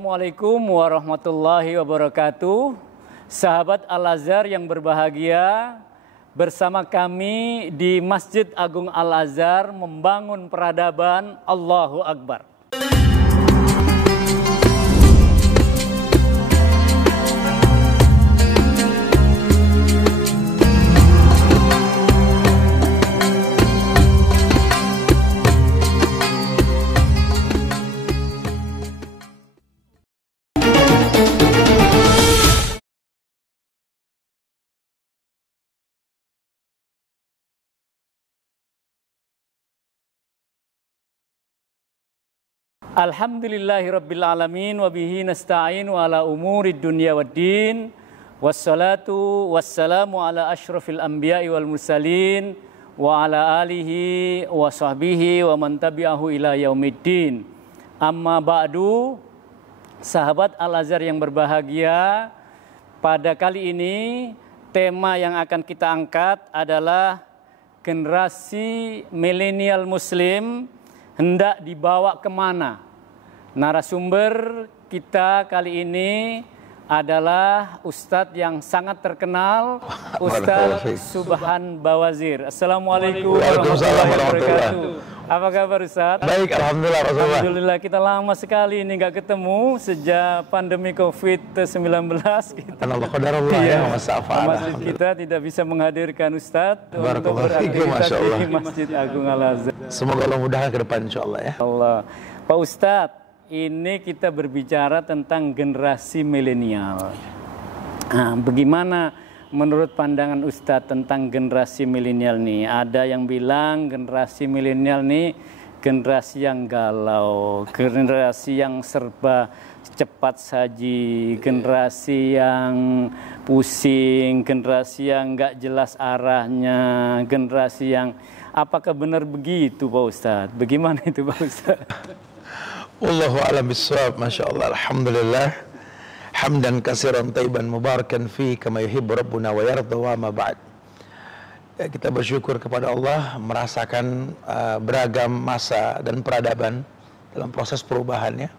Assalamualaikum warahmatullahi wabarakatuh. Sahabat Al-Azhar yang berbahagia, bersama kami di Masjid Agung Al-Azhar membangun peradaban. Allahu Akbar. Alhamdulillahirrabbilalamin wabihi nasta'inu ala umurid dunya waddin wassalatu wassalamu ala ashrafil anbiya'i wal mursalin wa ala alihi wa sahbihi wa man tabi'ahu ila yaumiddin. Amma ba'du, sahabat Al-Azhar yang berbahagia, pada kali ini tema yang akan kita angkat adalah generasi milenial muslim hendak dibawa kemana. Narasumber kita kali ini adalah Ustadz yang sangat terkenal, Ustadz Subhan Bawazir. Assalamualaikum warahmatullahi wabarakatuh. Apa kabar Ustadz? Baik, Alhamdulillah. Alhamdulillah, kita lama sekali ini nggak ketemu sejak pandemi COVID-19. Masjid kita tidak bisa menghadirkan Ustadz untuk beraktivitas di Masjid Agung Al-Azhar. Semoga Allah mudahkan ke depan insyaAllah ya. Allah. Pak Ustadz, ini kita berbicara tentang generasi milenial. Nah, bagaimana menurut pandangan Ustadz tentang generasi milenial nih? Ada yang bilang generasi milenial nih generasi yang galau, generasi yang serba cepat saji, generasi yang pusing, generasi yang nggak jelas arahnya, generasi yang apakah benar begitu Pak Ustadz? Bagaimana itu Pak Ustadz? Wallahu a'lam bishawab. Masyaallah, alhamdulillah. Hamdan katsiran thayyiban mubarakan fi kama yuhibbu rabbuna wa yarda wa ma ba'd. Ya, kita bersyukur kepada Allah merasakan beragam masa dan peradaban dalam proses perubahannya.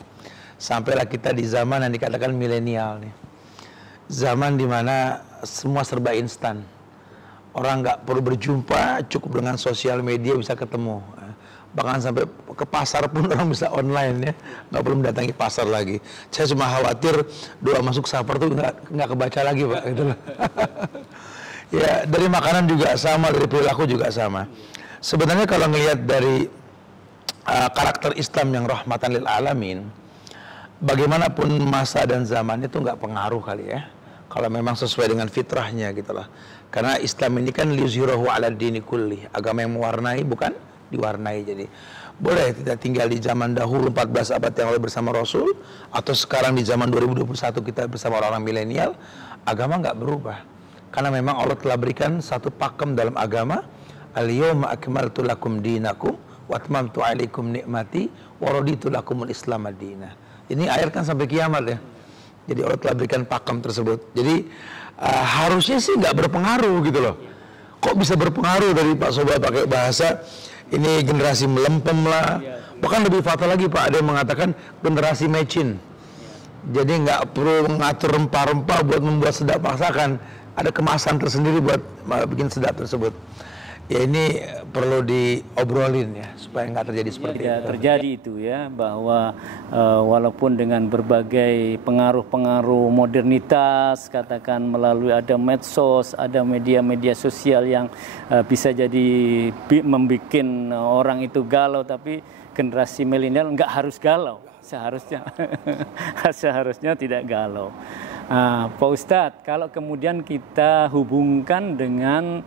Sampailah kita di zaman yang dikatakan milenial nih. Zaman di mana semua serba instan. Orang nggak perlu berjumpa, cukup dengan sosial media bisa ketemu. Bahkan sampai ke pasar pun orang bisa online ya, nggak perlu mendatangi pasar lagi. Saya cuma khawatir doa masuk safar tuh nggak kebaca lagi Pak. Gitu. Ya, dari makanan juga sama, dari perilaku juga sama. Sebenarnya kalau ngelihat dari karakter Islam yang rahmatan lil alamin, bagaimanapun masa dan zaman itu nggak pengaruh kali ya. Kalau memang sesuai dengan fitrahnya gitulah. Karena Islam ini kan liyuzhirahu ala dini kulli, agama yang mewarnai bukan diwarnai. Jadi boleh kita tinggal di zaman dahulu 14 abad yang lalu bersama Rasul, atau sekarang di zaman 2021 kita bersama orang-orang milenial, agama nggak berubah. Karena memang Allah telah berikan satu pakem dalam agama, al-yawma akmaltu lakum dinakum wa atmamtu alaikum ni'mati wa raditu lakumul islam ad-dina. Ini ayat kan sampai kiamat ya. Jadi Allah telah berikan pakem tersebut. Jadi harusnya sih nggak berpengaruh gitu loh. Kok bisa berpengaruh dari Pak Sobat pakai bahasa ini generasi melempem lah. Bahkan lebih fatal lagi Pak, ada yang mengatakan generasi mecin. Jadi nggak perlu mengatur rempah-rempah buat membuat sedap, paksakan. Ada kemasan tersendiri buat bikin sedap tersebut. Ya ini perlu diobrolin ya, supaya nggak terjadi seperti itu. Terjadi itu ya, bahwa walaupun dengan berbagai pengaruh-pengaruh modernitas, katakan melalui ada medsos, ada media-media sosial yang bisa jadi membuat orang itu galau, tapi generasi milenial nggak harus galau, seharusnya tidak galau. Pak Ustadz, kalau kemudian kita hubungkan dengan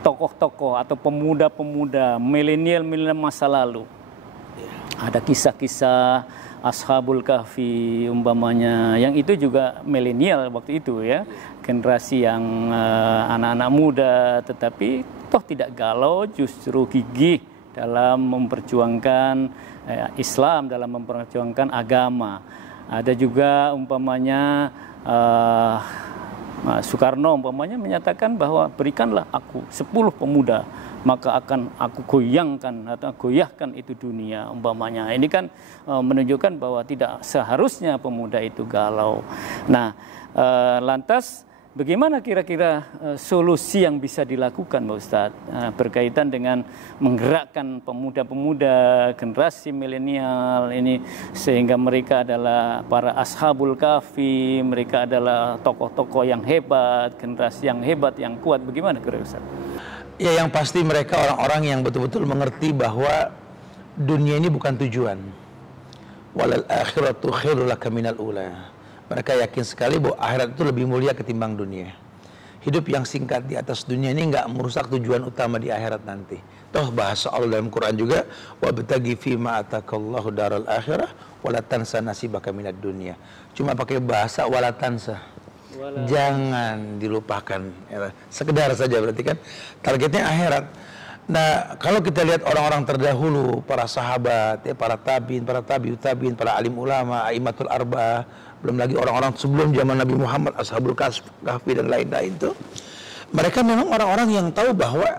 tokoh-tokoh atau pemuda-pemuda milenial masa lalu, ada kisah-kisah Ashabul Kahfi umpamanya, yang itu juga milenial waktu itu ya, generasi yang anak-anak muda, tetapi toh tidak galau, justru gigih dalam memperjuangkan Islam, dalam memperjuangkan agama. Ada juga umpamanya Soekarno umpamanya menyatakan bahwa berikanlah aku 10 pemuda, maka akan aku goyangkan atau goyahkan itu dunia umpamanya. Ini kan menunjukkan bahwa tidak seharusnya pemuda itu galau. Nah, lantas bagaimana kira-kira solusi yang bisa dilakukan, Pak Ustadz, berkaitan dengan menggerakkan pemuda-pemuda generasi milenial ini sehingga mereka adalah para ashabul kahfi, mereka adalah tokoh-tokoh yang hebat, generasi yang hebat, yang kuat. Bagaimana kira-kira, Ustadz? Ya, yang pasti mereka orang-orang yang betul-betul mengerti bahwa dunia ini bukan tujuan. Walal akhiratu khairul laka minal ula. Mereka yakin sekali bahwa akhirat itu lebih mulia ketimbang dunia. Hidup yang singkat di atas dunia ini nggak merusak tujuan utama di akhirat nanti. Toh bahasa Allah dalam Quran juga, wabtaghi fima atakallahu daral akhirah wala tansa nasibaka minad dunya. Cuma pakai bahasa wala tansa. Jangan dilupakan. Sekedar saja berarti kan targetnya akhirat. Nah, kalau kita lihat orang-orang terdahulu, para sahabat, para tabiin, para tabiut tabiin, para alim ulama, aimatul arba'ah, belum lagi orang-orang sebelum zaman Nabi Muhammad, ashabul kahfi dan lain-lain itu, mereka memang orang-orang yang tahu bahwa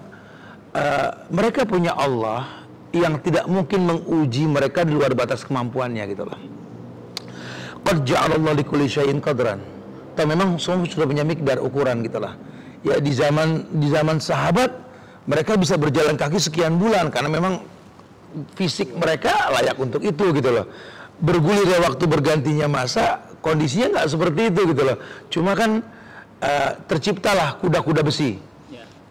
mereka punya Allah yang tidak mungkin menguji mereka di luar batas kemampuannya gitu loh. Qad ja'alallahu likulli syai'in qadran. Memang semua sudah punya mikdar ukuran gitu lah. Ya di zaman sahabat mereka bisa berjalan kaki sekian bulan karena memang fisik mereka layak untuk itu gitu loh. Bergulirnya waktu bergantinya masa, kondisinya nggak seperti itu gitu loh. Cuma kan terciptalah kuda-kuda besi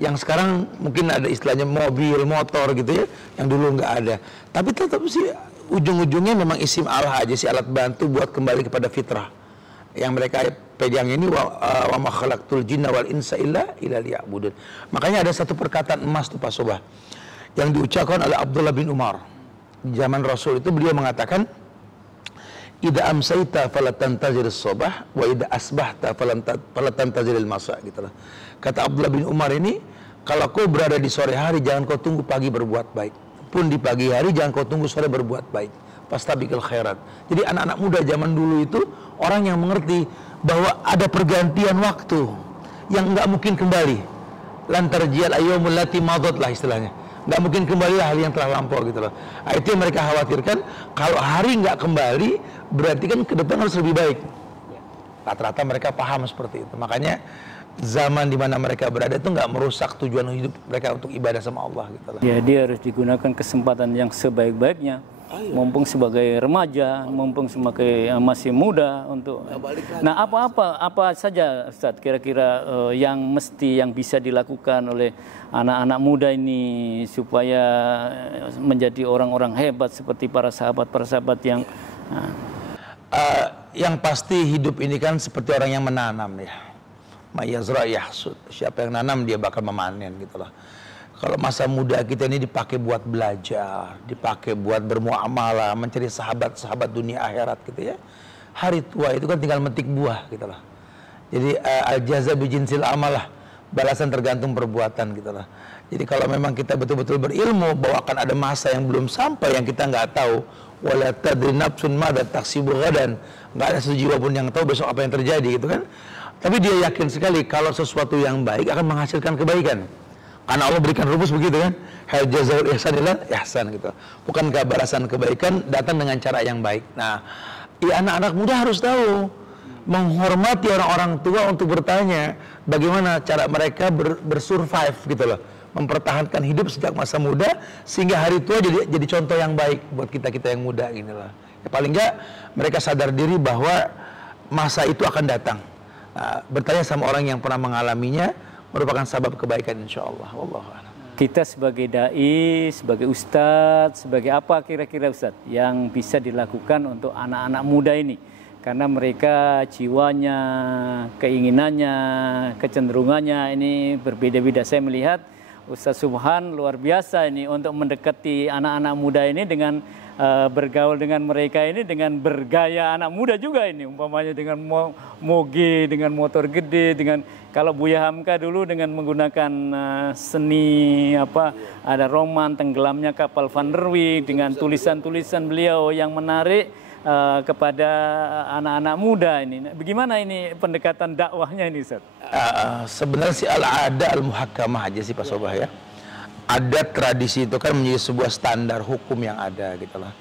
yang sekarang mungkin ada istilahnya mobil, motor gitu ya, yang dulu nggak ada. Tapi tetap sih ujung-ujungnya memang isim Allah aja sih, alat bantu buat kembali kepada fitrah. Yang mereka pegang ini wa ma khalaqtul jinna wal insa illa liya'budun. Makanya ada satu perkataan emas tuh Pak Sobah yang diucapkan oleh Abdullah bin Umar. Di zaman Rasul itu beliau mengatakan, "Idza amsayta fala tantazir as-sabah wa idza asbahta fala tantazir al-masa." gitu lah. Kata Abdullah bin Umar ini, kalau kau berada di sore hari jangan kau tunggu pagi berbuat baik. Pun di pagi hari jangan kau tunggu sore berbuat baik. Fastabiqul khairat. Jadi anak-anak muda zaman dulu itu orang yang mengerti bahwa ada pergantian waktu yang nggak mungkin kembali. Lantar jial ayyamul lati madat lah istilahnya. Nggak mungkin kembali hal yang telah lampau gitu loh. Nah, itu yang mereka khawatirkan. Kalau hari nggak kembali, berarti kan ke depan harus lebih baik. Rata-rata mereka paham seperti itu. Makanya zaman di mana mereka berada itu nggak merusak tujuan hidup mereka untuk ibadah sama Allah gitu loh. Ya, dia harus digunakan kesempatan yang sebaik-baiknya. Mumpung sebagai remaja, mumpung sebagai masih muda untuk. Nah, apa saja Ustadz kira-kira yang bisa dilakukan oleh anak-anak muda ini supaya menjadi orang-orang hebat seperti para sahabat yang yang pasti hidup ini kan seperti orang yang menanam ya. Mayazra yahsud. Siapa yang nanam dia bakal memanen gitu loh. Kalau masa muda kita ini dipakai buat belajar, dipakai buat bermuamalah, mencari sahabat-sahabat dunia akhirat gitu ya. Hari tua itu kan tinggal metik buah gitu lah. Jadi al-jaza bijinsil amal lah, balasan tergantung perbuatan gitu lah. Jadi kalau memang kita betul-betul berilmu bahwa akan ada masa yang belum sampai yang kita nggak tahu, wala tadri nafsun madza taksibu ghadan, nggak ada sejiwa pun yang tahu besok apa yang terjadi gitu kan. Tapi dia yakin sekali kalau sesuatu yang baik akan menghasilkan kebaikan. Karena Allah berikan rumus begitu kan, hal jazaul ihsan illa ihsan gitu. Bukankah balasan kebaikan datang dengan cara yang baik. Nah, ya anak-anak muda harus tahu menghormati orang-orang tua untuk bertanya bagaimana cara mereka bersurvive gitu loh, mempertahankan hidup sejak masa muda sehingga hari tua jadi contoh yang baik buat kita yang muda gini loh. Ya, paling enggak mereka sadar diri bahwa masa itu akan datang. Nah, bertanya sama orang yang pernah mengalaminya merupakan sebab kebaikan insyaallah. Wallahu a'lam. Kita sebagai dai, sebagai ustadz, sebagai apa kira-kira ustadz yang bisa dilakukan untuk anak-anak muda ini? Karena mereka jiwanya, keinginannya, kecenderungannya ini berbeda-beda. Saya melihat Ustadz Subhan luar biasa ini untuk mendekati anak-anak muda ini dengan bergaul dengan mereka ini dengan bergaya anak muda juga ini, umpamanya dengan moge, dengan motor gede, dengan kalau Buya Hamka dulu dengan menggunakan seni ada roman tenggelamnya kapal Van der Wijk dengan tulisan-tulisan beliau yang menarik kepada anak-anak muda ini. Bagaimana ini pendekatan dakwahnya ini, Ustaz? Sebenarnya sih al-ada al-muhakkamah aja sih Pak Sobah ya. Adat tradisi itu kan menjadi sebuah standar hukum yang ada gitu lah.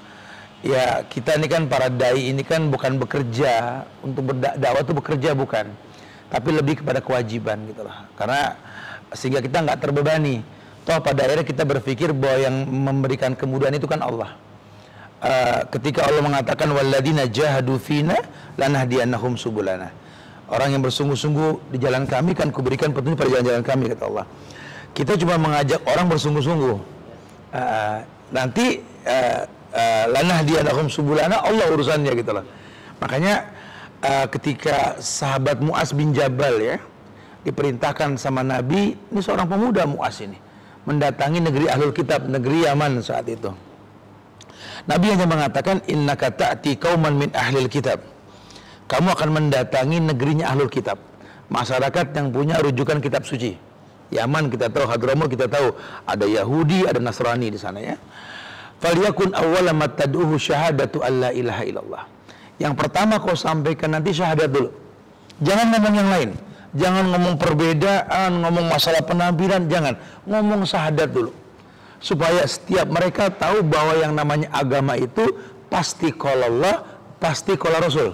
Ya kita ini kan para dai ini kan bukan bekerja untuk berdakwah itu bekerja bukan, tapi lebih kepada kewajiban gitu lah. Karena sehingga kita nggak terbebani. Toh pada akhirnya kita berpikir bahwa yang memberikan kemudahan itu kan Allah. Ketika Allah mengatakan walladzina jahadu fina lanahdiyannahum subulana. Orang yang bersungguh-sungguh di jalan kami kan kuberikan petunjuk pada jalan-jalan kami kata Allah. Kita cuma mengajak orang bersungguh-sungguh. Nanti lanahdiyannahum subulana Allah urusannya gitu loh. Makanya ketika sahabat Mu'az bin Jabal ya diperintahkan sama Nabi, ini seorang pemuda Mu'az ini mendatangi negeri Ahlul Kitab, negeri Yaman saat itu. Nabi hanya mengatakan innaka ta'ti qauman min ahlil kitab. Kamu akan mendatangi negerinya Ahlul Kitab, masyarakat yang punya rujukan kitab suci. Yaman kita tahu, Hadramut kita tahu, ada Yahudi, ada Nasrani di sana ya. Falyakun awwala ma tad'uhu syahadatu alla ilaha illallah. Yang pertama kau sampaikan nanti syahadat dulu. Jangan ngomong yang lain. Jangan ngomong perbedaan, ngomong masalah penampilan, jangan. Ngomong syahadat dulu. Supaya setiap mereka tahu bahwa yang namanya agama itu pasti qala Allah, pasti qala Rasul.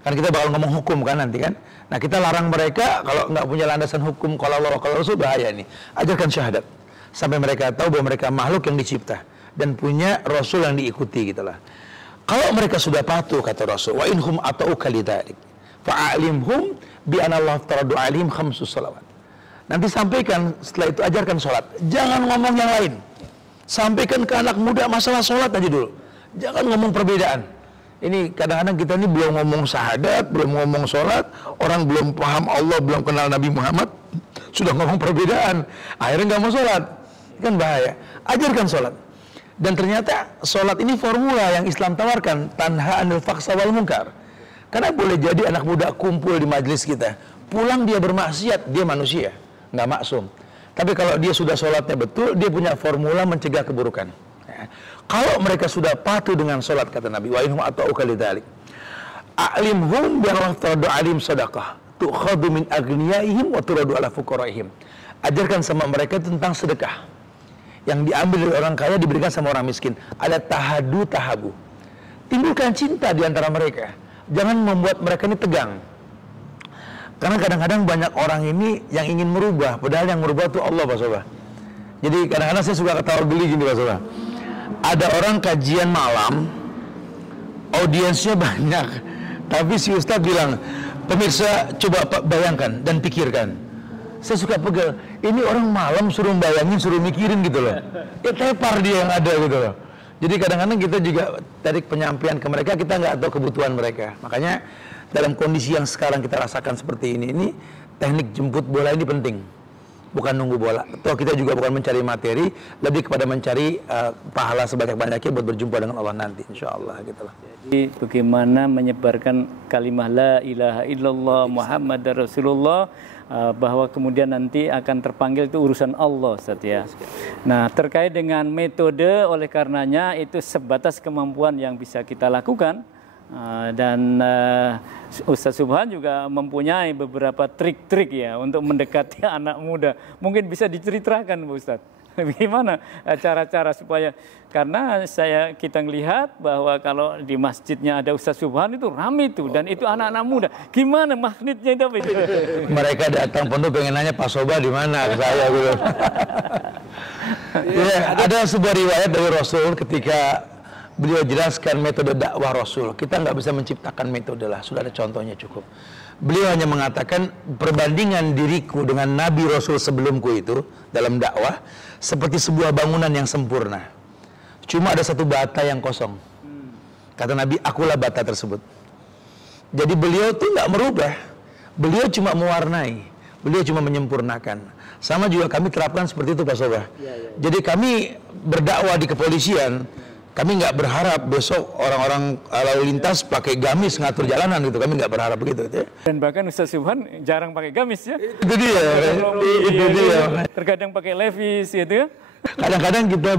Kan kita bakal ngomong hukum kan nanti kan. Nah kita larang mereka kalau nggak punya landasan hukum qala Allah qala Rasul, bahaya nih. Ajarkan syahadat sampai mereka tahu bahwa mereka makhluk yang dicipta dan punya Rasul yang diikuti gitulah. Kalau mereka sudah patuh kata Rasul, wa inhum ata'uka lidzalik fa'alimhum bi anna Allah taradu alaihim khamsus salawat. Nanti sampaikan setelah itu ajarkan sholat. Jangan ngomong yang lain. Sampaikan ke anak muda masalah sholat aja dulu. Jangan ngomong perbedaan. Ini kadang-kadang kita ini belum ngomong syahadat, belum ngomong sholat, orang belum paham Allah, belum kenal Nabi Muhammad, sudah ngomong perbedaan, akhirnya nggak mau sholat, kan bahaya. Ajarkan sholat. Dan ternyata sholat ini formula yang Islam tawarkan, tanha anil faksa wal munkar. Karena boleh jadi anak muda kumpul di majelis kita, pulang dia bermaksiat, dia manusia, nggak maksum. Tapi kalau dia sudah sholatnya betul, dia punya formula mencegah keburukan. Kalau mereka sudah patuh dengan sholat kata Nabi, wa inhum ata'uka lidzalik a'limhum bi Allah taradu alim sadaqah tu'khadhu min aghniyaihim wa turadu ala fuqaraihim. Ajarkan sama mereka tentang sedekah yang diambil dari orang kaya diberikan sama orang miskin. Ada tahabu. Timbulkan cinta di antara mereka. Jangan membuat mereka ini tegang. Karena kadang-kadang banyak orang ini yang ingin merubah, padahal yang merubah itu Allah Pak Soba. Jadi kadang-kadang saya suka ketawa geli gini Pak Soba. Ada orang kajian malam, audiensnya banyak, tapi si Ustadz bilang, pemirsa coba bayangkan dan pikirkan. Saya suka pegel, ini orang malam suruh bayangin, suruh mikirin gitu loh. Ya tepar dia yang ada gitu loh. Jadi kadang-kadang kita juga tarik penyampaian ke mereka, kita nggak tahu kebutuhan mereka. Makanya dalam kondisi yang sekarang kita rasakan seperti ini teknik jemput bola ini penting. Bukan nunggu bola. Toh kita juga bukan mencari materi, lebih kepada mencari pahala sebanyak-banyaknya buat berjumpa dengan Allah nanti, insya Allah gitu lah. Jadi bagaimana menyebarkan kalimah la ilaha illallah Muhammad Rasulullah, bahwa kemudian nanti akan terpanggil itu urusan Allah, Ustaz ya. Nah terkait dengan metode, oleh karenanya itu sebatas kemampuan yang bisa kita lakukan. Dan Ustaz Subhan juga mempunyai beberapa trik-trik ya untuk mendekati anak muda. Mungkin bisa diceritakan Bu Ustaz, bagaimana cara-cara supaya, karena kita melihat bahwa kalau di masjidnya ada Ustaz Subhan itu ramai itu, dan itu anak-anak muda. Gimana magnetnya itu? Mereka datang pondok pengen nanya Pak Soba di mana saya gitu. Ya, ada sebuah riwayat dari Rasul ketika beliau jelaskan metode dakwah Rasul. Kita nggak bisa menciptakan metode lah, sudah ada contohnya cukup. Beliau hanya mengatakan perbandingan diriku dengan Nabi Rasul sebelumku itu dalam dakwah seperti sebuah bangunan yang sempurna. Cuma ada satu bata yang kosong. Kata Nabi, akulah bata tersebut. Jadi beliau tuh nggak merubah, beliau cuma mewarnai, beliau cuma menyempurnakan. Sama juga kami terapkan seperti itu Pak Soba. Jadi kami berdakwah di kepolisian. Kami nggak berharap besok orang-orang lalu lintas pakai gamis ngatur jalanan gitu. Kami nggak berharap begitu. Gitu ya. Dan bahkan Ustaz Subhan jarang pakai gamis ya. Itu dia. Itu dia. Terkadang pakai levis gitu ya. Kadang-kadang kita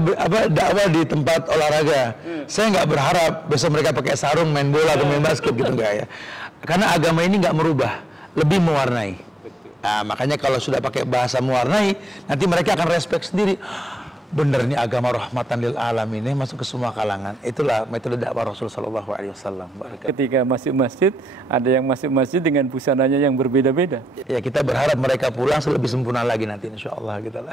dakwah di tempat olahraga. Saya nggak berharap besok mereka pakai sarung main bola atau main basket gitu enggak ya. Karena agama ini nggak merubah, lebih mewarnai. Nah, makanya kalau sudah pakai bahasa mewarnai, nanti mereka akan respect sendiri. Bener nih agama rahmatan lil alamin ini masuk ke semua kalangan. Itulah metode dakwah Rasul sallallahu alaihi wasallam. Ketika masuk masjid, ada yang masuk masjid dengan busananya yang berbeda-beda. Ya kita berharap mereka pulang lebih sempurna lagi nanti insyaallah gitu lah.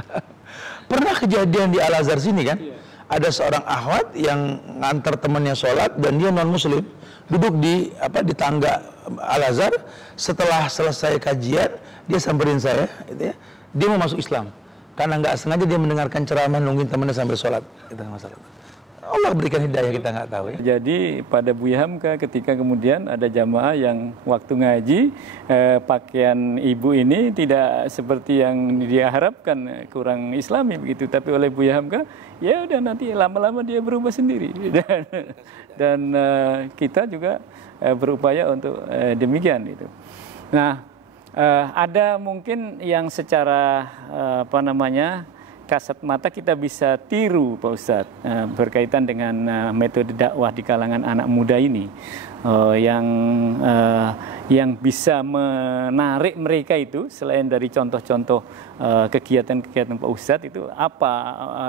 Pernah kejadian di Al Azhar sini kan? Iya. Ada seorang akhwat yang ngantar temannya sholat dan dia non muslim, duduk di tangga Al Azhar. Setelah selesai kajian, dia samperin saya, gitu ya. Dia mau masuk Islam. Karena nggak sengaja dia mendengarkan ceramah nungguin temannya sambil sholat. Itu masalah. Allah berikan hidayah, kita nggak tahu ya. Jadi pada Buya Hamka ketika kemudian ada jamaah yang waktu ngaji pakaian ibu ini tidak seperti yang diharapkan, kurang islami begitu. Tapi oleh Buya Hamka ya udah nanti lama-lama dia berubah sendiri. Dan kita juga berupaya untuk demikian itu. Nah, ada mungkin yang secara kasat mata kita bisa tiru Pak Ustadz berkaitan dengan metode dakwah di kalangan anak muda ini yang bisa menarik mereka itu selain dari contoh-contoh kegiatan-kegiatan Pak Ustadz itu apa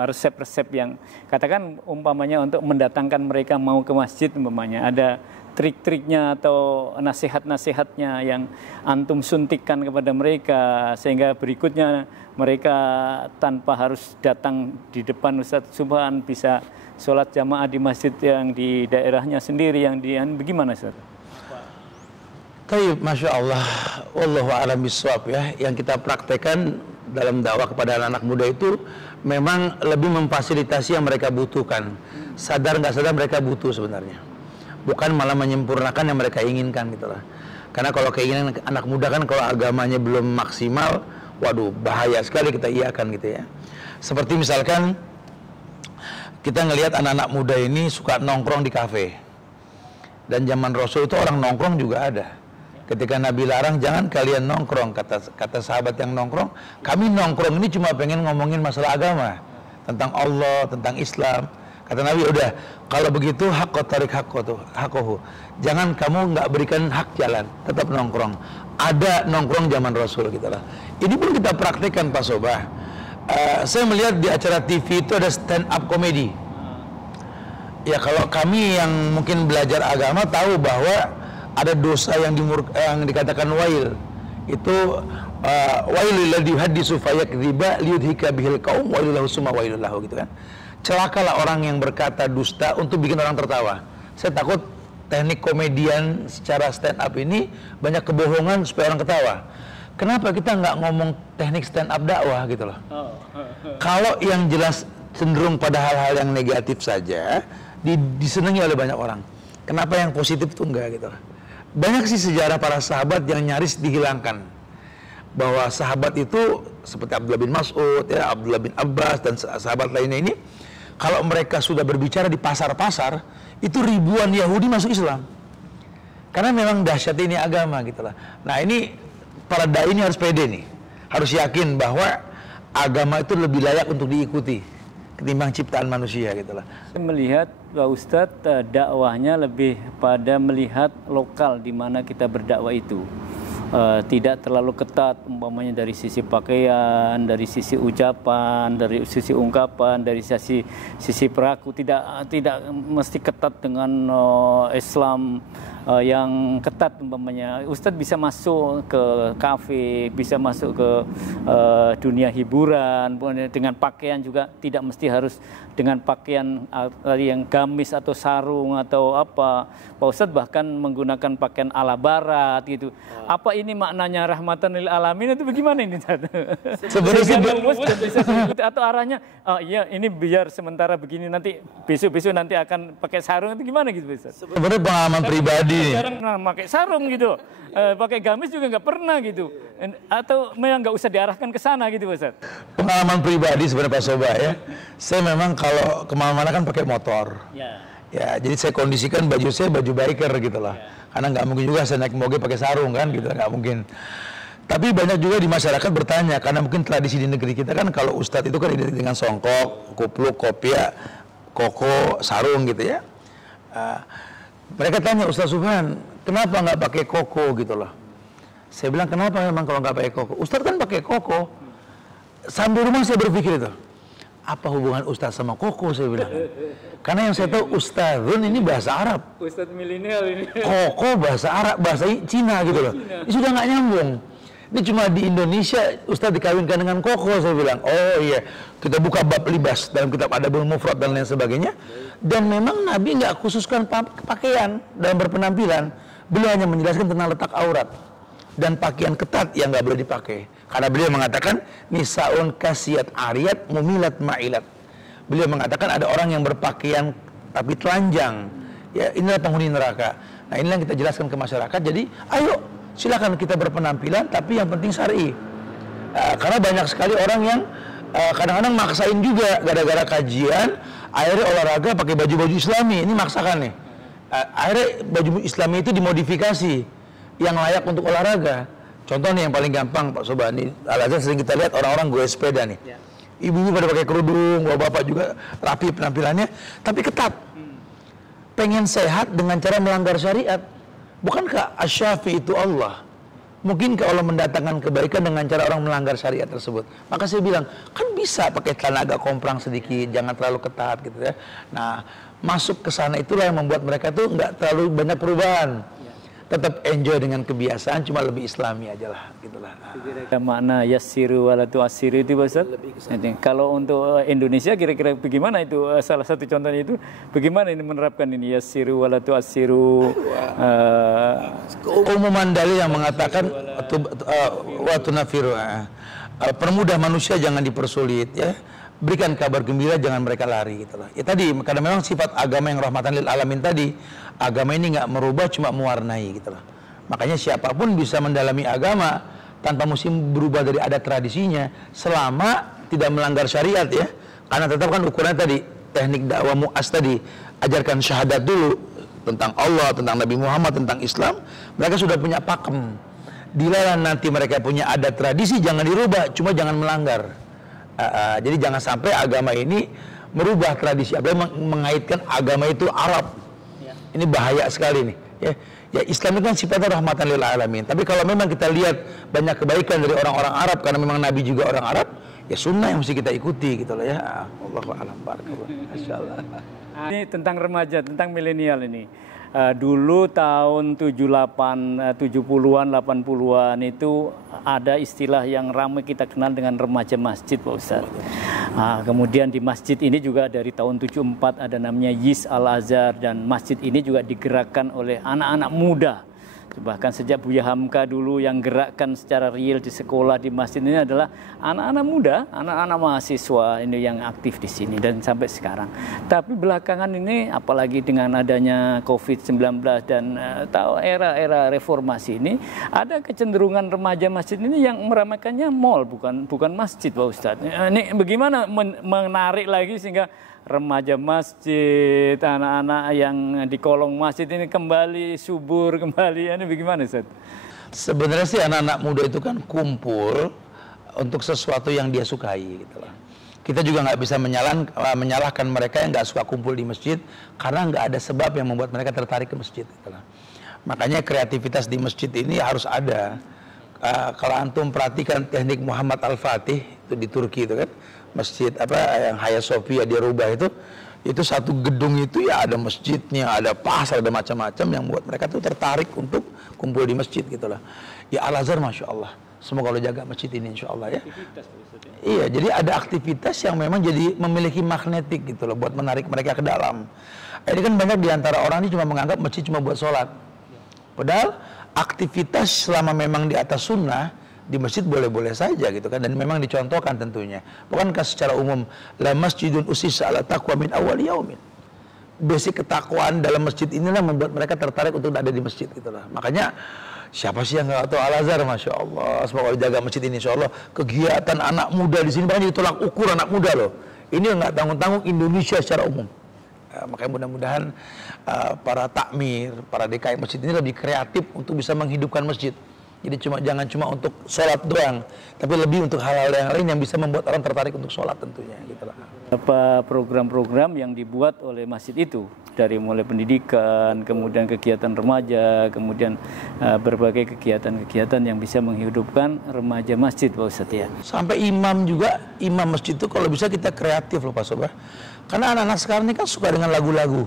resep-resep yang katakan umpamanya untuk mendatangkan mereka mau ke masjid umpamanya ada trik-triknya atau nasihat-nasihatnya yang antum suntikkan kepada mereka sehingga berikutnya mereka tanpa harus datang di depan Ustadz Subhan bisa sholat jamaah di masjid yang di daerahnya sendiri yang bagaimana Ustadz? Baik, Masya Allah, wallahu a'lam bishawab ya. Yang kita praktekkan dalam dakwah kepada anak muda itu memang lebih memfasilitasi yang mereka butuhkan. Sadar nggak sadar mereka butuh sebenarnya. Bukan malah menyempurnakan yang mereka inginkan gitu lah. Karena kalau keinginan anak muda kan kalau agamanya belum maksimal, waduh bahaya sekali kita iakan gitu ya. Seperti misalkan kita ngelihat anak-anak muda ini suka nongkrong di kafe. Dan zaman Rasul itu orang nongkrong juga ada. Ketika Nabi larang jangan kalian nongkrong, kata sahabat yang nongkrong, kami nongkrong ini cuma pengen ngomongin masalah agama, tentang Allah, tentang Islam. Kata Nabi, udah, kalau begitu hak tarik hakohu. Jangan kamu nggak berikan hak jalan, tetap nongkrong. Ada nongkrong zaman Rasul gitu lah. Ini pun kita praktekkan Pak Sobah. Saya melihat di acara TV itu ada stand up comedy. Ya kalau kami yang mungkin belajar agama tahu bahwa ada dosa yang dikatakan wail. Itu wailul ladzi yuhaddisu fayakdziba liyudhika bihil qaum wailullahu summa wailullahu gitu kan. Celakalah orang yang berkata dusta untuk bikin orang tertawa. Saya takut teknik komedian secara stand up ini banyak kebohongan supaya orang ketawa. Kenapa kita nggak ngomong teknik stand up dakwah gitu loh? Kalau yang jelas cenderung pada hal-hal yang negatif saja disenangi oleh banyak orang. Kenapa yang positif tuh enggak gitu loh? Banyak sih sejarah para sahabat yang nyaris dihilangkan. Bahwa sahabat itu seperti Abdullah bin Mas'ud, ya, Abdullah bin Abbas dan sahabat lainnya ini, kalau mereka sudah berbicara di pasar-pasar, itu ribuan Yahudi masuk Islam. Karena memang dahsyat ini agama gitu lah. Nah ini para dai ini harus pede nih, harus yakin bahwa agama itu lebih layak untuk diikuti ketimbang ciptaan manusia gitu lah. Melihat Pak Ustadz dakwahnya lebih pada melihat lokal di mana kita berdakwah itu. Tidak terlalu ketat umpamanya dari sisi pakaian, dari sisi ucapan, dari sisi ungkapan, dari sisi perilaku tidak mesti ketat dengan Islam yang ketat umpamanya. Ustadz bisa masuk ke kafe, bisa masuk ke dunia hiburan dengan pakaian juga tidak mesti harus dengan pakaian yang gamis atau sarung atau apa. Pak Ustadz bahkan menggunakan pakaian ala barat gitu. Apa ini maknanya rahmatan lil alamin itu bagaimana ini? Sebenarnya atau arahnya iya ini biar sementara begini nanti besok-besok nanti akan pakai sarung itu gimana gitu Ustaz? Sebenarnya pengalaman pribadi pribadi. Jarang pernah pakai sarung gitu. Pakai gamis juga nggak pernah gitu. Atau memang nggak usah diarahkan ke sana gitu, Pak Ustaz? Pengalaman pribadi sebenarnya Pak Soba ya. Saya memang kalau kemana-mana kan pakai motor. Ya, jadi saya kondisikan baju saya baju biker gitu lah. Karena nggak mungkin juga saya naik moge pakai sarung kan gitu, nggak mungkin. Tapi banyak juga di masyarakat bertanya, karena mungkin tradisi di negeri kita kan kalau ustadz itu kan identik dengan songkok, kupluk, kopiah, koko, sarung gitu ya. Mereka tanya, Ustaz Subhan, kenapa nggak pakai koko gitu loh? Saya bilang, kenapa memang kalau nggak pakai koko? Ustadz kan pakai koko. Sambil rumah saya berpikir itu, apa hubungan Ustadz sama koko, saya bilang. Karena yang saya tahu Ustadzun ini bahasa Arab. Ustadz milenial ini. Koko bahasa Arab, bahasa Cina gitu loh. Ini sudah nggak nyambung. Ini cuma di Indonesia Ustadz dikawinkan dengan koko, saya bilang. Oh iya, kita buka bab libas dalam kitab Adabul Mufrad dan lain sebagainya. Dan memang Nabi nggak khususkan pakaian dalam berpenampilan. Beliau hanya menjelaskan tentang letak aurat dan pakaian ketat yang nggak boleh dipakai. Karena beliau mengatakan nisaun kasiyat ariyat mumilat ma'ilat. Beliau mengatakan ada orang yang berpakaian tapi telanjang. Ya, inilah penghuni neraka. Nah, inilah yang kita jelaskan ke masyarakat. Jadi, ayo silakan kita berpenampilan, tapi yang penting syar'i. Karena banyak sekali orang yang kadang-kadang maksain juga gara-gara kajian, akhirnya olahraga pakai baju-baju Islami. Ini maksakan nih. Akhirnya baju Islami itu dimodifikasi yang layak untuk olahraga. Contoh nih yang paling gampang Pak Soba, nih Al-Azhar sering kita lihat orang-orang goes sepeda nih. Ibu-ibu pada pakai kerudung, bapak-bapak juga rapi penampilannya, tapi ketat. Pengen sehat dengan cara melanggar syariat. Bukankah Asy-Syafi itu Allah? Mungkinkah Allah mendatangkan kebaikan dengan cara orang melanggar syariat tersebut? Maka saya bilang, kan bisa pakai celana agak komprang sedikit, jangan terlalu ketat gitu ya. Nah, masuk ke sana itulah yang membuat mereka tuh nggak terlalu banyak perubahan. Tetap enjoy dengan kebiasaan, cuma lebih Islami aja lah, gitulah. Makna yassiru wala tu'assiru itu, Pak Ustaz? Kalau untuk Indonesia kira-kira bagaimana itu? Salah satu contohnya itu bagaimana ini menerapkan ini yassiru wala tu'assiru? Keumuman dalil yang mengatakan wa tunafiru, permudah manusia jangan dipersulit ya. Berikan kabar gembira, jangan mereka lari gitu lah. Ya tadi, karena memang sifat agama yang rahmatan lil alamin tadi, agama ini nggak merubah, cuma mewarnai gitu lah. Makanya siapapun bisa mendalami agama tanpa mesti berubah dari adat tradisinya, selama tidak melanggar syariat ya. Karena tetap kan ukurannya tadi, teknik dakwah mu'az tadi, ajarkan syahadat dulu tentang Allah, tentang Nabi Muhammad, tentang Islam. Mereka sudah punya pakem. Dilarang nanti mereka punya adat tradisi, jangan dirubah, cuma jangan melanggar. Jadi jangan sampai agama ini merubah tradisi, apalagi mengaitkan agama itu Arab. Ini bahaya sekali nih. Ya Islam itu kan sifatnya rahmatan lil alamin. Tapi kalau memang kita lihat banyak kebaikan dari orang-orang Arab, karena memang Nabi juga orang Arab, ya sunnah yang mesti kita ikuti gitu loh ya. Allahu a'lam barakallah. Masyaallah. Ini tentang remaja, tentang milenial ini. Dulu tahun 70-an, 80-an itu ada istilah yang ramai kita kenal dengan remaja masjid, Pak Ustaz. Kemudian di masjid ini juga dari tahun 74 ada namanya Yis Al-Azhar, dan masjid ini juga digerakkan oleh anak-anak muda. Bahkan sejak Buya Hamka dulu yang gerakkan secara real di sekolah, di masjid ini adalah anak-anak muda, anak-anak mahasiswa ini yang aktif di sini dan sampai sekarang. Tapi belakangan ini apalagi dengan adanya COVID-19 dan tahu era-era reformasi ini, ada kecenderungan remaja masjid ini yang meramaikannya mall, bukan masjid, Pak Ustadz. Ini bagaimana menarik lagi sehingga remaja masjid, anak-anak yang di kolong masjid ini kembali subur kembali, ini bagaimana Ustaz? Sebenarnya sih anak-anak muda itu kan kumpul untuk sesuatu yang dia sukai gitu lah. Kita juga nggak bisa menyalahkan mereka yang nggak suka kumpul di masjid karena nggak ada sebab yang membuat mereka tertarik ke masjid gitu lah. Makanya kreativitas di masjid ini harus ada. Kalau antum perhatikan teknik Muhammad Al-Fatih itu di Turki itu kan, masjid apa yang Hagia Sophia dia rubah itu satu gedung itu ya ada masjidnya, ada pasar, ada macam-macam yang membuat mereka tuh tertarik untuk kumpul di masjid gitulah. Ya Al-Azhar Masya Allah, semoga Allah jaga masjid ini Insya Allah ya. Iya, jadi ada aktivitas yang memang jadi memiliki magnetik gitu loh buat menarik mereka ke dalam. Ini kan banyak diantara orang ini cuma menganggap masjid cuma buat sholat, padahal aktivitas selama memang di atas sunnah di masjid boleh-boleh saja gitu kan, dan memang dicontohkan tentunya. Bukankah secara umum la masjidun usisa ala taqwa min awal yaumin. basic ketakwaan dalam masjid inilah membuat mereka tertarik untuk ada di masjid gitu lah. Makanya siapa sih yang nggak tahu Al-Azhar, Masya Allah, semoga jaga masjid ini, Insya Allah kegiatan anak muda di sini bahkan jadi tolak ukur anak muda loh. Ini nggak tanggung-tanggung Indonesia secara umum. Makanya mudah-mudahan para takmir, para DKI masjid ini lebih kreatif untuk bisa menghidupkan masjid. Jadi jangan cuma untuk sholat doang, tapi lebih untuk hal-hal yang lain yang bisa membuat orang tertarik untuk sholat tentunya. Gitu lah. Apa program-program yang dibuat oleh masjid itu, dari mulai pendidikan, kemudian kegiatan remaja, kemudian berbagai kegiatan-kegiatan yang bisa menghidupkan remaja masjid, Pak Ustadz ya. Sampai imam juga, imam masjid itu kalau bisa kita kreatif loh Pak Sobah. Karena anak-anak sekarang ini kan suka dengan lagu-lagu,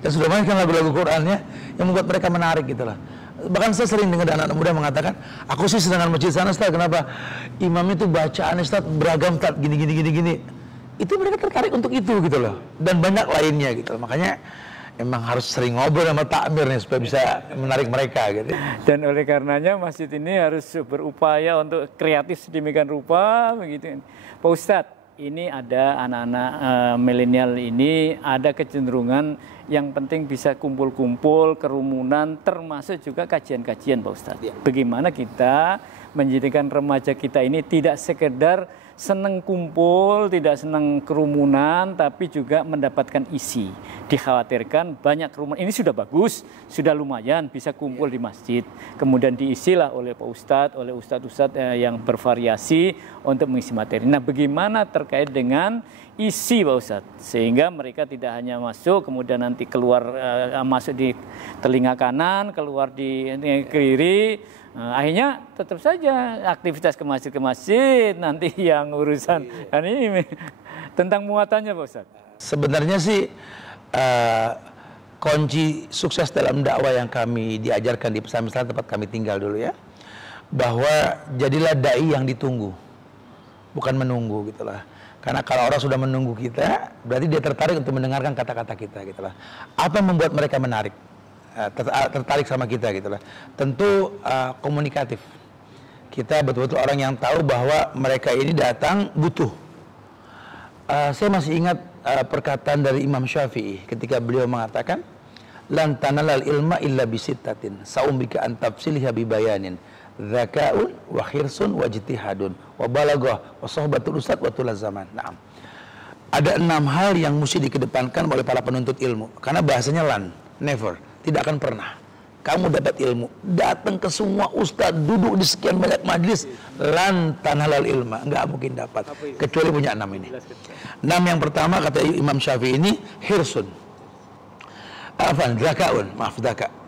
dan sudah banyak kan lagu-lagu Qur'annya yang membuat mereka menarik gitu lah. Bahkan saya sering dengar anak muda mengatakan, aku sih sedangkan masjid sana Ustaz, kenapa imam itu bacaan Ustaz beragam Ustaz, gini. Itu mereka tertarik untuk itu gitu loh, dan banyak lainnya gitu loh. Makanya emang harus sering ngobrol sama takmir nih supaya bisa menarik mereka gitu. Dan oleh karenanya masjid ini harus berupaya untuk kreatif sedemikian rupa begitu. Pak Ustadz, ini ada anak-anak milenial ini ada kecenderungan yang penting bisa kumpul-kumpul, kerumunan, termasuk juga kajian-kajian Pak Ustadz. Ya. Bagaimana kita menjadikan remaja kita ini tidak sekedar senang kumpul, tidak senang kerumunan, tapi juga mendapatkan isi. Dikhawatirkan banyak kerumunan, ini sudah bagus, sudah lumayan bisa kumpul di masjid. Kemudian diisilah oleh Pak Ustadz, oleh Ustadz-Ustadz yang bervariasi untuk mengisi materi. Nah, bagaimana terkait dengan isi Pak Ustadz? Sehingga mereka tidak hanya masuk, kemudian nanti keluar, masuk di telinga kanan, keluar di kiri, akhirnya tetap saja aktivitas ke masjid nanti yang urusan. Dan ini tentang muatannya Pak Ustadz. Sebenarnya sih kunci sukses dalam dakwah yang kami diajarkan di pesantren tempat kami tinggal dulu ya, bahwa jadilah dai yang ditunggu, bukan menunggu gitulah. Karena kalau orang sudah menunggu kita, berarti dia tertarik untuk mendengarkan kata-kata kita gitulah. Apa yang membuat mereka menarik? Tertarik sama kita gitu lah. Tentu komunikatif. Kita betul-betul orang yang tahu bahwa mereka ini datang butuh. Saya masih ingat perkataan dari Imam Syafi'i ketika beliau mengatakan, lan tanalal ilma illa bisittatin saumbika an tafsilha bibayanin dzakaun wa khirsun wa ijtihadun wa balaghah wa sohbatul ustad wa tulaz zaman. Nah, ada 6 hal yang mesti dikedepankan oleh para penuntut ilmu. Karena bahasanya lan, never, tidak akan pernah kamu dapat ilmu, datang ke semua ustadz, duduk di sekian banyak majlis, lan tanhalal ilma, nggak mungkin dapat kecuali punya 6 ini. 6 yang pertama kata Imam Syafi'i ini hirsun,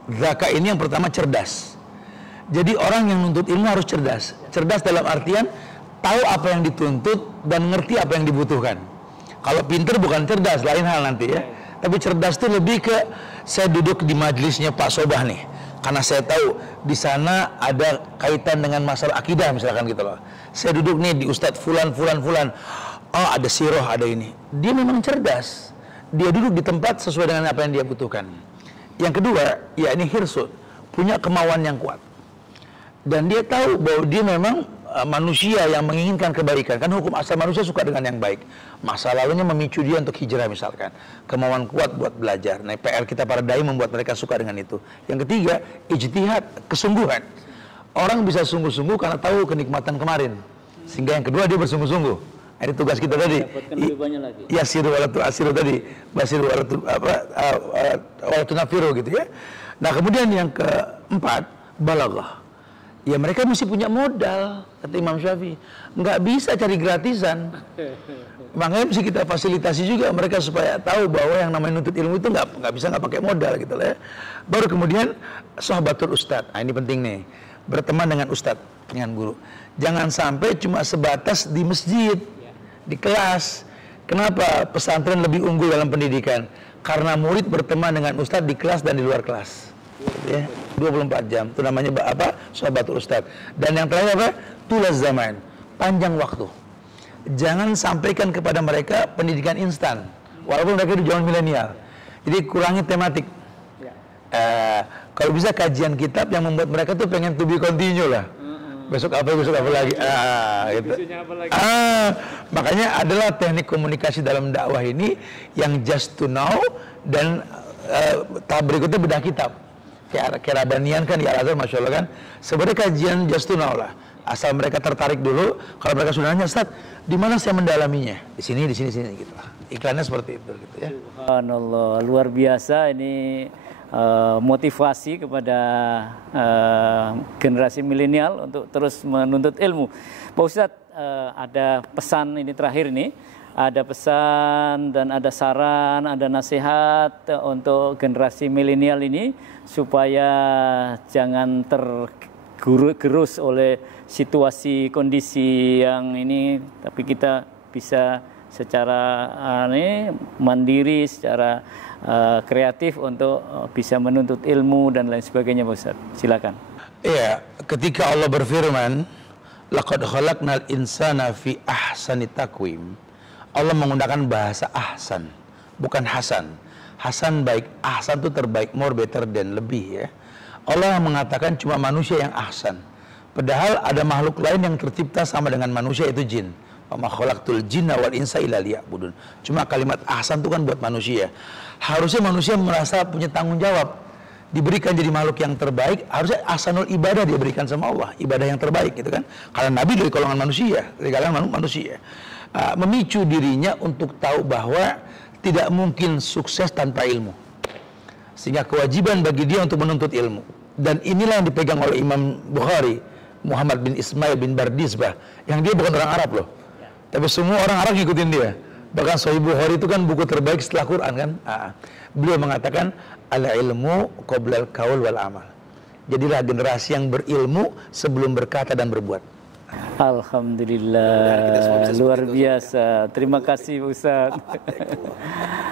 zaka ini yang pertama cerdas. Jadi orang yang nuntut ilmu harus cerdas. Cerdas dalam artian tahu apa yang dituntut dan ngerti apa yang dibutuhkan. Kalau pinter bukan cerdas, lain hal nanti ya. Tapi cerdas itu lebih ke, saya duduk di majelisnya Pak Sobah nih, karena saya tahu di sana ada kaitan dengan masalah akidah misalkan gitu loh. Saya duduk nih di Ustadz Fulan, oh ada siroh, ada ini. Dia memang cerdas. Dia duduk di tempat sesuai dengan apa yang dia butuhkan. Yang kedua, ya ini hirsun, punya kemauan yang kuat. Dan dia tahu bahwa dia memang manusia yang menginginkan kebaikan. Kan hukum asal manusia suka dengan yang baik. Masa lalunya memicu dia untuk hijrah misalkan. Kemauan kuat buat belajar. Nah, PR kita para dai membuat mereka suka dengan itu. Yang ketiga, ijtihad, kesungguhan. Orang bisa sungguh-sungguh karena tahu kenikmatan kemarin. Sehingga yang kedua dia bersungguh-sungguh. Ini tugas kita tadi. Yasiru walatu asiru tadi. Basiru walatu nafiru gitu ya. Nah, kemudian yang keempat, balaghah. Ya mereka mesti punya modal, kata Imam Syafi'i. Nggak bisa cari gratisan. Makanya mesti kita fasilitasi juga mereka supaya tahu bahwa yang namanya nuntut ilmu itu nggak bisa nggak pakai modal gitu lah ya. Baru kemudian sohbatul ustad. Nah, ini penting nih. Berteman dengan ustad, dengan guru. Jangan sampai cuma sebatas di masjid, di kelas. Kenapa pesantren lebih unggul dalam pendidikan? Karena murid berteman dengan ustad di kelas dan di luar kelas. Ya, 24 jam. Itu namanya apa? Sohbatul ustad. Dan yang terakhir apa? Tulaz zaman. Panjang waktu. Jangan sampaikan kepada mereka pendidikan instan. Walaupun mereka di zaman milenial. Jadi kurangi tematik. Kalau bisa kajian kitab yang membuat mereka tuh pengen to be continue lah. Besok apa lagi. Gitu. Makanya adalah teknik komunikasi dalam dakwah ini yang just to know Dan tahap berikutnya bedah kitab. Kayak Rabanian kan di Al-Azhar, Masya Allah kan. Sebenarnya kajian just to know lah. Asal mereka tertarik dulu. Kalau mereka sudah nanya, Ustaz, di mana saya mendalaminya? Di sini gitu lah. Iklannya seperti itu gitu ya. Subhanallah, luar biasa ini motivasi kepada generasi milenial untuk terus menuntut ilmu. Pak Ustadz, ada pesan ini terakhir nih. Ada pesan dan ada saran, ada nasihat untuk generasi milenial ini supaya jangan tergerus oleh situasi kondisi yang ini, tapi kita bisa secara mandiri, secara kreatif untuk bisa menuntut ilmu dan lain sebagainya, Pak Ustaz. Silakan. Iya, ketika Allah berfirman, laqad khalaqnal insana fi ahsani taqwim. Allah menggunakan bahasa ahsan, bukan hasan. Hasan baik, ahsan itu terbaik, more, better than, lebih ya. Allah mengatakan cuma manusia yang ahsan. Padahal ada makhluk lain yang tercipta sama dengan manusia, itu jin. Wa ma khalaqtul jinna wal insa illa liya'budun. Cuma kalimat ahsan itu kan buat manusia. Harusnya manusia merasa punya tanggung jawab. Diberikan jadi makhluk yang terbaik, harusnya ahsanul ibadah dia berikan sama Allah, ibadah yang terbaik gitu kan. Karena Nabi dari golongan manusia, dari kalangan manusia. Memicu dirinya untuk tahu bahwa tidak mungkin sukses tanpa ilmu, sehingga kewajiban bagi dia untuk menuntut ilmu. Dan inilah yang dipegang oleh Imam Bukhari, Muhammad bin Ismail bin Bardizbah, yang dia bukan orang Arab loh, tapi semua orang Arab ngikutin dia. Bahkan Sahih Bukhari itu kan buku terbaik setelah Quran kan. Beliau mengatakan al ilmu qoblal qaul wal amal. Jadilah generasi yang berilmu sebelum berkata dan berbuat. Alhamdulillah, luar biasa. Terima kasih Ustaz.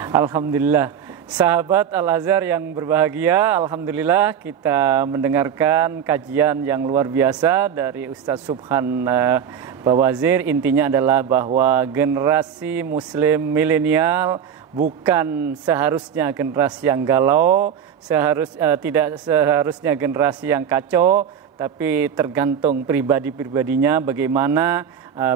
Alhamdulillah. Sahabat Al-Azhar yang berbahagia, alhamdulillah kita mendengarkan kajian yang luar biasa dari Ustaz Subhan Bawazir. Intinya adalah bahwa generasi muslim milenial bukan seharusnya generasi yang galau, tidak seharusnya generasi yang kacau, tapi tergantung pribadi-pribadinya bagaimana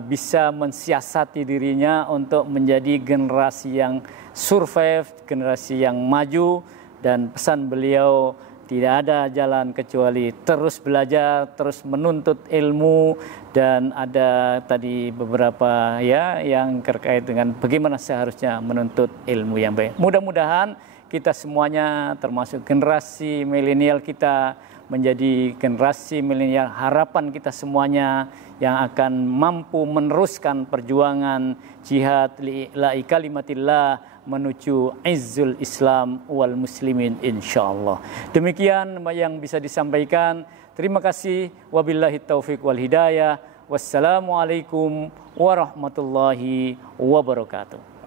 bisa mensiasati dirinya untuk menjadi generasi yang survive, generasi yang maju. Dan pesan beliau, tidak ada jalan kecuali terus belajar, terus menuntut ilmu. Dan ada tadi beberapa ya yang terkait dengan bagaimana seharusnya menuntut ilmu yang baik. Mudah-mudahan kita semuanya termasuk generasi milenial kita menjadi generasi milenial harapan kita semuanya yang akan mampu meneruskan perjuangan jihad li'ila'i kalimatillah menuju izzul Islam wal muslimin insyaallah. Demikian yang bisa disampaikan. Terima kasih. Wabillahi taufiq wal hidayah. Wassalamualaikum warahmatullahi wabarakatuh.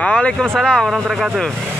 Waalaikumsalam warahmatullahi wabarakatuh.